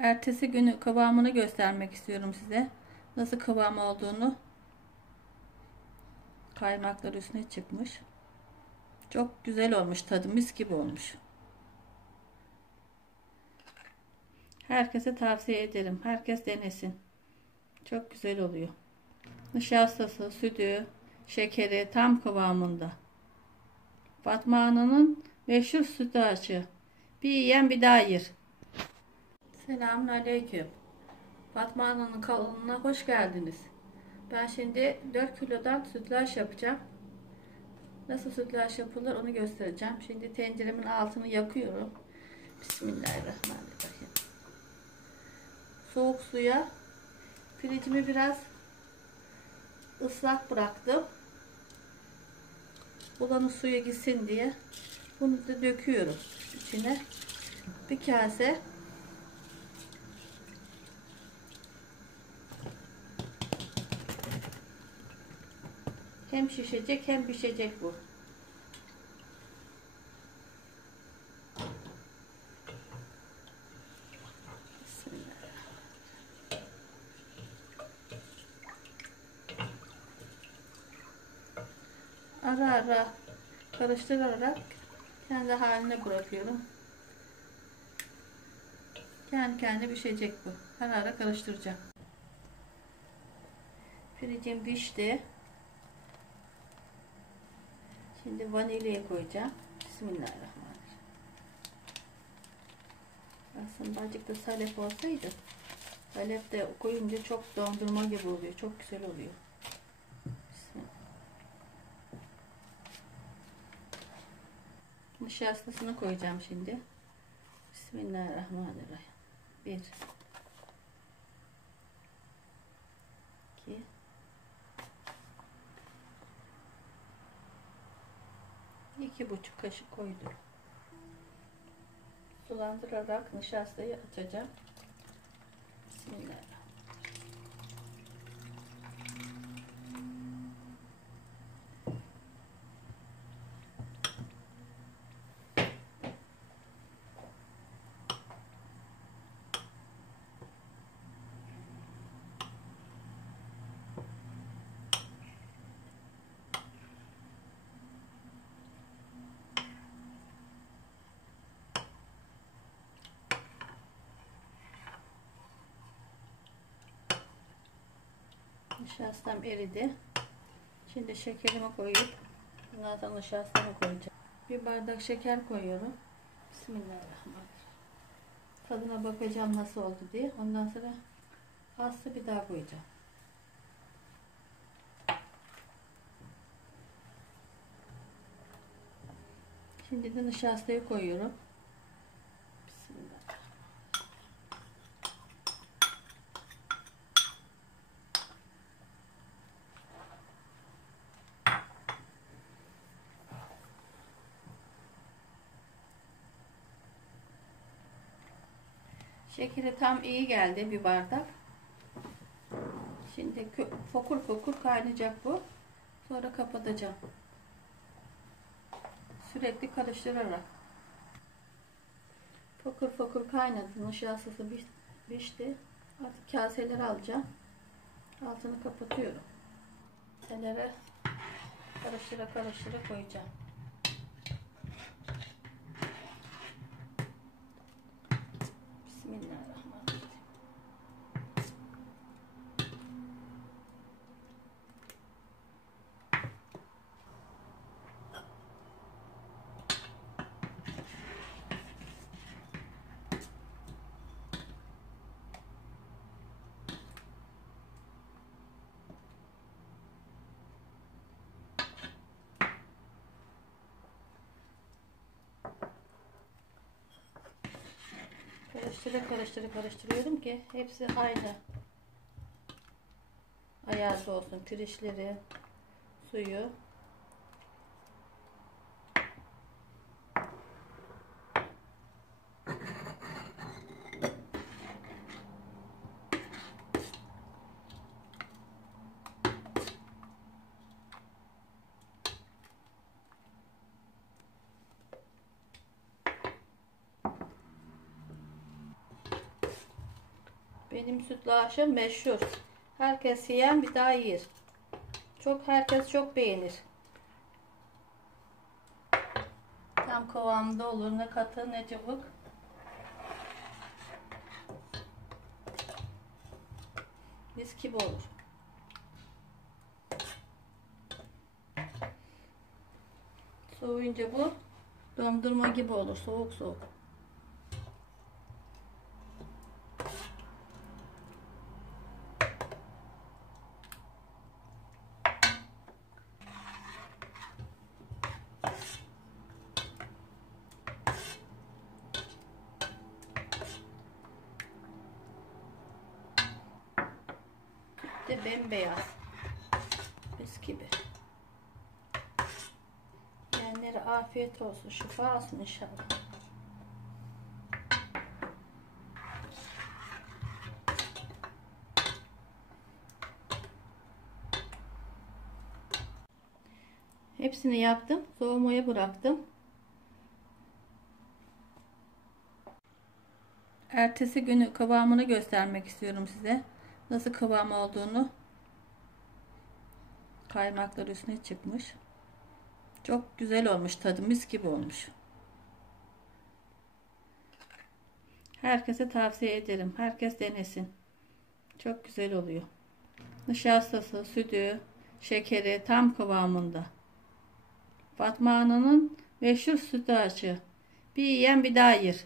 Ertesi günü kıvamını göstermek istiyorum size. Nasıl kıvam olduğunu. Kaymaklar üstüne çıkmış. Çok güzel olmuş. Tadı mis gibi olmuş. Herkese tavsiye ederim. Herkes denesin. Çok güzel oluyor. Nişastası, sütü, şekeri tam kıvamında. Fatma Ana'nın meşhur sütlaçı. Bir yiyen bir daha yer. Selamünaleyküm. Fatma Ana'nın kanalına hoş geldiniz. Ben şimdi 4 kilodan sütlaç yapacağım. Nasıl sütlaç yapılır onu göstereceğim. Şimdi tenceremin altını yakıyorum. Bismillahirrahmanirrahim. Soğuk suya pirincimi biraz ıslak bıraktım. Bulanık suya gitsin diye. Bunu da döküyorum içine. Bir kase hem şişecek hem pişecek bu. Ara ara karıştırarak kendi haline bırakıyorum. Kendi kendine pişecek bu. Ara ara karıştıracağım. Pirincim pişti. Şimdi vanilyayı koyacağım. Bismillahirrahmanirrahim. Aslında azıcık da salep olsaydı. Salep de koyunca çok dondurma gibi oluyor. Çok güzel oluyor. Nişastasını koyacağım şimdi. Bismillahirrahmanirrahim. 1 2 2,5 kaşık koydum. Sulandırarak nişastayı atacağım. Bismillahirrahmanirrahim. Nişastam eridi. Şimdi şekerimi koyup bunlardan nişastamı koyacağım. Bir bardak şeker koyuyorum. Bismillahirrahmanirrahim. Tadına bakacağım nasıl oldu diye. Ondan sonra azsa bir daha koyacağım. Şimdi de nişastayı koyuyorum. Bismillah. Şekeri tam iyi geldi, bir bardak. Şimdi fokur fokur kaynayacak bu. Sonra kapatacağım. Sürekli karıştırarak. Fokur fokur kaynadı. Nişastası pişti. Artık kaseleri alacağım. Altını kapatıyorum. Kaselere karıştıra karıştıra koyacağım. Bismillahirrahmanirrahim. Karıştırıyorum ki hepsi aynı ayarda olsun. Pirinçleri, suyu. Benim sütlaçım meşhur. Herkes yiyen bir daha yer. Herkes çok beğenir. Tam kıvamda olur. Ne katı ne cıvık. Mis gibi olur. Soğuyunca bu dondurma gibi olur. Soğuk soğuk. De bembeyaz. Mis gibi. Yiyenlere afiyet olsun. Şifa olsun inşallah. Hepsini yaptım. Soğumaya bıraktım. Ertesi günü kıvamını göstermek istiyorum size. Nasıl kıvam olduğunu. Kaymaklar üstüne çıkmış. Çok güzel olmuş. Tadı mis gibi olmuş. Herkese tavsiye ederim. Herkes denesin. Çok güzel oluyor. Nişastası, sütü, şekeri tam kıvamında. Fatma Ana'nın meşhur sütlaçı. Bir yiyen bir daha yer.